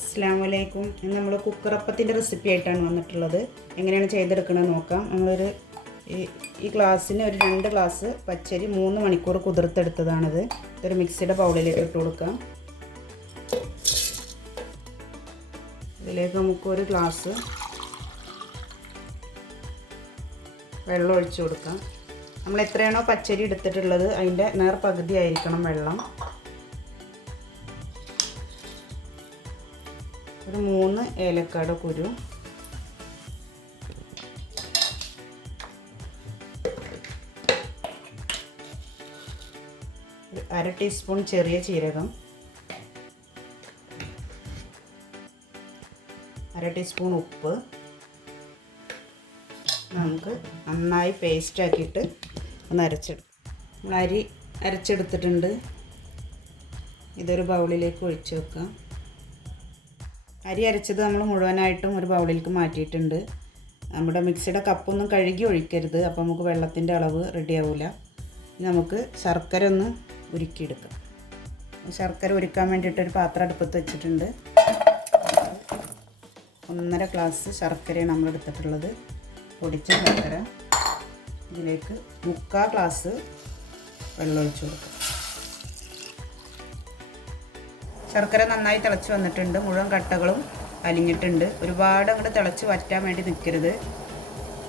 അസ്സലാമു ഇന്ന് നമ്മൾ കുക്കറപ്പത്തിൻ്റെ റെസിപ്പി ആയിട്ടാണ് വന്നിട്ടുള്ളത്. എങ്ങനെയാണ് ചെയ്തെടുക്കണമെന്ന് നോക്കാം. നമ്മളൊരു ഈ ഗ്ലാസ്സിന് ഒരു 2 ഗ്ലാസ് പച്ചരി 3 മണിക്കൂർ കുതിർത്തെടുത്തതാണിത്. ഇതൊരു മിക്സിയുടെ ബൗളിലേക്ക് ഇട്ട് കൊടുക്കാം. ഇതിലേക്ക് നമുക്ക് ഒരു ഗ്ലാസ് വെള്ളം ഒഴിച്ചു കൊടുക്കാം. നമ്മൾ എത്രയാണോ പച്ചരി എടുത്തിട്ടുള്ളത് അതിൻ്റെ നേർ പകുതി ആയിരിക്കണം വെള്ളം. ഒരു 3 ഏലക്കായുടെ കുരു, ഒരു 1/2 ടീസ്പൂൺ ചെറിയ ജീരകം, 1/2 ടീസ്പൂൺ ഉപ്പ്. നമുക്ക് നന്നായി പേസ്റ്റ് ആക്കിയിട്ട് ഒന്ന് അരച്ചെടുക്കാം. നമ്മൾ അരി അരച്ചെടുത്തിട്ടുണ്ട്. ഇതൊരു ബൗളിലേക്ക് ഒഴിച്ച് വെക്കാം. അരി അരച്ചത് നമ്മൾ മുഴുവനായിട്ടും ഒരു ബൗളിലേക്ക് മാറ്റിയിട്ടുണ്ട്. നമ്മുടെ മിക്സിയുടെ കപ്പൊന്നും കഴുകി ഒഴിക്കരുത്, അപ്പോൾ നമുക്ക് വെള്ളത്തിൻ്റെ അളവ് റെഡി ആവില്ല. നമുക്ക് ശർക്കര ഒന്ന് ഉരുക്കിയെടുക്കാം. ശർക്കര ഉരുക്കാൻ വേണ്ടിയിട്ട് ഒരു പാത്രം അടുപ്പത്ത് വെച്ചിട്ടുണ്ട്. 1.5 ഗ്ലാസ് ശർക്കരയാണ് നമ്മൾ എടുത്തിട്ടുള്ളത്. പൊടിച്ച ശർക്കര. ഇതിലേക്ക് 3/4 ഗ്ലാസ് വെള്ളം ഒഴിച്ച് കൊടുക്കാം. ശർക്കര നന്നായി തിളച്ച് വന്നിട്ടുണ്ട്. മുഴുവൻ കട്ടകളും അലിഞ്ഞിട്ടുണ്ട്. ഒരുപാട് അങ്ങോട്ട് തിളച്ച് വറ്റാൻ വേണ്ടി നിൽക്കരുത്.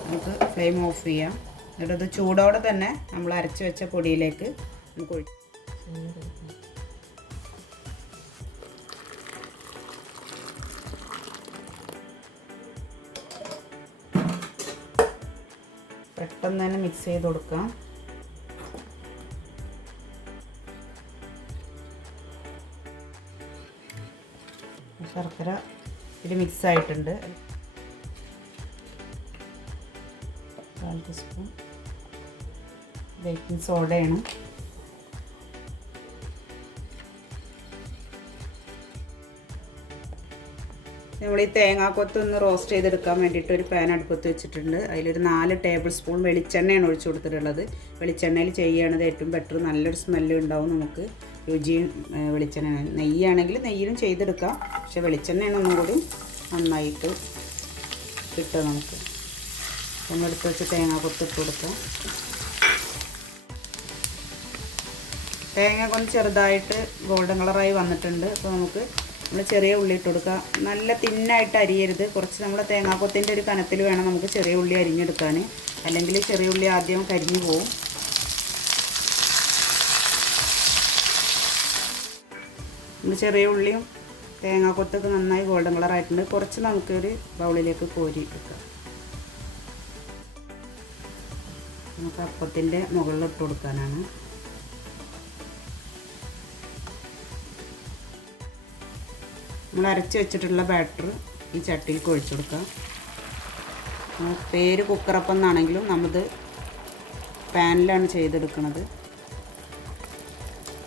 നമുക്ക് ഫ്ലെയിം ഓഫ് ചെയ്യാം. എന്നിട്ട് ഇത് ചൂടോടെ തന്നെ നമ്മൾ അരച്ച് വെച്ച പൊടിയിലേക്ക് നമുക്ക് ഒഴിക്കാം. പെട്ടെന്ന് തന്നെ മിക്സ് ചെയ്ത് കൊടുക്കാം. ശർക്കര ഇതിൽ മിക്സ് ആയിട്ടുണ്ട്. 1 ടീസ്പൂൺ ബേക്കിംഗ് സോഡയാണ്. നമ്മൾ ഈ തേങ്ങാക്കൊത്ത് ഒന്ന് റോസ്റ്റ് ചെയ്തെടുക്കാൻ വേണ്ടിയിട്ട് ഒരു പാൻ അടുപ്പത്ത് വെച്ചിട്ടുണ്ട്. അതിലൊരു 4 ടേബിൾ സ്പൂൺ വെളിച്ചെണ്ണയാണ് ഒഴിച്ചു കൊടുത്തിട്ടുള്ളത്. വെളിച്ചെണ്ണയിൽ ചെയ്യുകയാണത് ഏറ്റവും ബെറ്റർ. നല്ലൊരു സ്മെല്ല് ഉണ്ടാവും. നമുക്ക് രുചിയും വെളിച്ചെണ്ണ. നെയ്യാണെങ്കിൽ നെയ്യിലും ചെയ്തെടുക്കാം, പക്ഷെ വെളിച്ചെണ്ണയാണ് ഒന്നും കൂടി നന്നായിട്ട് കിട്ടുക നമുക്ക്. ഒന്നെടുത്ത് വെച്ച് തേങ്ങാക്കൊത്ത് ഇട്ട് കൊടുക്കാം. തേങ്ങ കൊണ്ട് ചെറുതായിട്ട് ഗോൾഡൻ കളറായി വന്നിട്ടുണ്ട്. അപ്പോൾ നമുക്ക് നമ്മൾ ചെറിയ ഉള്ളി ഇട്ട് കൊടുക്കുക. നല്ല തിന്നായിട്ട് അരിയരുത്. കുറച്ച് നമ്മൾ തേങ്ങാക്കൊത്തിൻ്റെ ഒരു കനത്തിൽ വേണം നമുക്ക് ചെറിയ ഉള്ളി അരിഞ്ഞെടുക്കാൻ, അല്ലെങ്കിൽ ചെറിയ ഉള്ളി ആദ്യം കരിഞ്ഞു പോവും. നമ്മൾ ചെറിയ ഉള്ളിയും തേങ്ങാക്കൊത്തൊക്കെ നന്നായി ഗോൾഡൻ കളറായിട്ടുണ്ട്. കുറച്ച് നമുക്കൊരു ബൗളിലേക്ക് കോരിയിട്ടെടുക്കാം. നമുക്ക് അപ്പത്തിൻ്റെ മുകളിൽ ഇട്ട് കൊടുക്കാനാണ്. നമ്മൾ അരച്ച് വെച്ചിട്ടുള്ള ബാറ്റർ ഈ ചട്ടിയിൽ ഒഴിച്ചു കൊടുക്കാം. പേര് കുക്കറപ്പം എന്നാണെങ്കിലും നമ്മത് പാനിലാണ് ചെയ്തെടുക്കുന്നത്.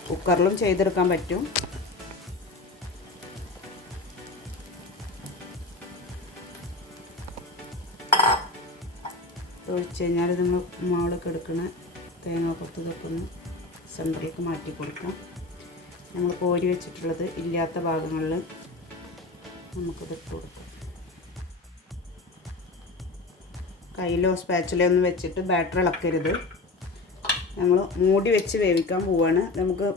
കുക്കറിലും ചെയ്തെടുക്കാൻ പറ്റും. ഒഴിച്ച് കഴിഞ്ഞാൽ നമ്മൾ മാവിലൊക്കെ എടുക്കുന്ന തേങ്ങാക്കൊത്ത് ഇതൊക്കെ ഒന്ന് സെൻറ്ററിലേക്ക് മാറ്റി കൊടുക്കാം. നമ്മൾ കോരി വെച്ചിട്ടുള്ളത് ഇല്ലാത്ത ഭാഗങ്ങളിൽ നമുക്കിത് ഇട്ട് കൊടുക്കാം. കയ്യിലോ സ്പാച്ചിലോ ഒന്നും വെച്ചിട്ട് ബാറ്റർ ഇളക്കരുത്. നമ്മൾ മൂടി വെച്ച് വേവിക്കാൻ പോവാണ്. നമുക്ക്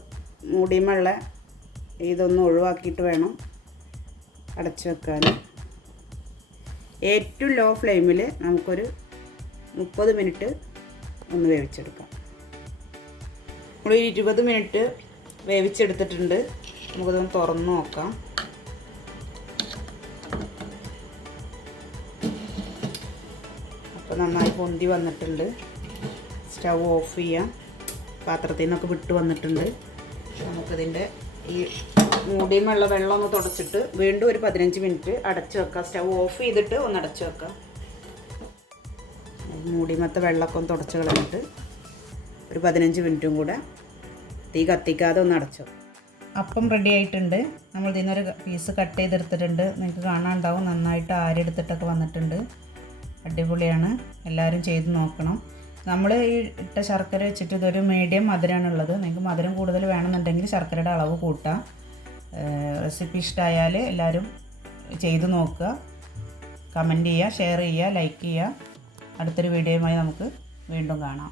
മൂടിയുമുള്ള ഇതൊന്നും ഒഴിവാക്കിയിട്ട് വേണം അടച്ചു വെക്കാൻ. ഏറ്റവും ലോ ഫ്ലെയിമിൽ നമുക്കൊരു 30 മിനിറ്റ് ഒന്ന് വേവിച്ചെടുക്കാം. നമ്മൾ 20 മിനിറ്റ് വേവിച്ചെടുത്തിട്ടുണ്ട്. നമുക്കതൊന്ന് തുറന്ന് നോക്കാം. അപ്പോൾ നന്നായി പൊന്തി വന്നിട്ടുണ്ട്. സ്റ്റൗ ഓഫ് ചെയ്യാം. പാത്രത്തിൽ നിന്നൊക്കെ വിട്ട് വന്നിട്ടുണ്ട്. നമുക്കിതിൻ്റെ ഈ മൂടിയുമുള്ള വെള്ളം ഒന്ന് തുടച്ചിട്ട് വീണ്ടും ഒരു 15 മിനിറ്റ് അടച്ചു വെക്കാം. സ്റ്റൗ ഓഫ് ചെയ്തിട്ട് ഒന്ന് അടച്ചു വെക്കാം. മൂടിമത്തെ വെള്ളമൊക്കെ ഒന്ന് തുടച്ച് കളഞ്ഞിട്ട് ഒരു 15 മിനിറ്റും കൂടെ തീ കത്തിക്കാതെ ഒന്ന് അടച്ചു. അപ്പം റെഡി ആയിട്ടുണ്ട്. നമ്മൾ ഇതിൽ നിന്നൊരു പീസ് കട്ട് ചെയ്തെടുത്തിട്ടുണ്ട്. നിങ്ങൾക്ക് കാണാനുണ്ടാവും നന്നായിട്ട് ആരെടുത്തിട്ടൊക്കെ വന്നിട്ടുണ്ട്. അടിപൊളിയാണ്. എല്ലാവരും ചെയ്ത് നോക്കണം. നമ്മൾ ഈ ഇട്ട ശർക്കര വെച്ചിട്ട് ഇതൊരു മീഡിയം മധുരമാണുള്ളത്. നിങ്ങൾക്ക് മധുരം കൂടുതൽ വേണമെന്നുണ്ടെങ്കിൽ ശർക്കരയുടെ അളവ് കൂട്ടാം. റെസിപ്പി ഇഷ്ടമായാൽ എല്ലാവരും ചെയ്ത് നോക്കുക, കമൻറ്റ് ചെയ്യുക, ഷെയർ ചെയ്യുക, ലൈക്ക് ചെയ്യുക. അടുത്തൊരു വീഡിയോയുമായി നമുക്ക് വീണ്ടും കാണാം.